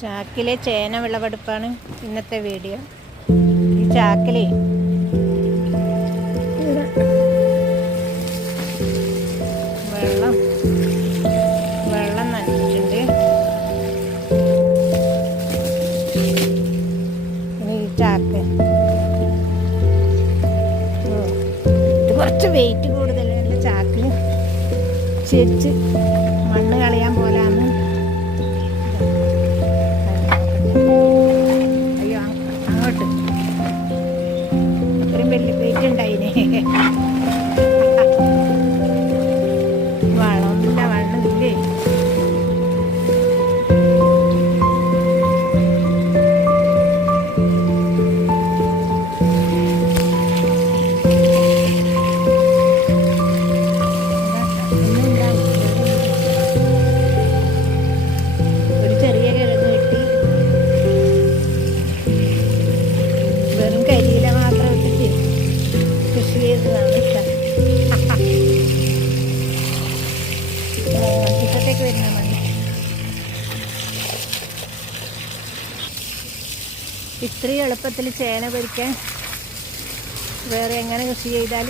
ചാക്കിലെ ചേന വിളവെടുപ്പാണ് ഇന്നത്തെ വീഡിയോ. ഈ ചാക്കിലെ വെള്ളം വെള്ളം നനച്ചിട്ടുണ്ട്. ഈ ചാക്ക്. കുറച്ച് വെയിറ്റ് കൂടുതലല്ല ചാക്കിൽ ശരിച്ച് വലിയ വെയിറ്റ് ഉണ്ടായിനെ. ഇത്രയും എളുപ്പത്തിൽ ചേന പൊരിക്കാൻ വേറെ എങ്ങനെ കൃഷി ചെയ്താൽ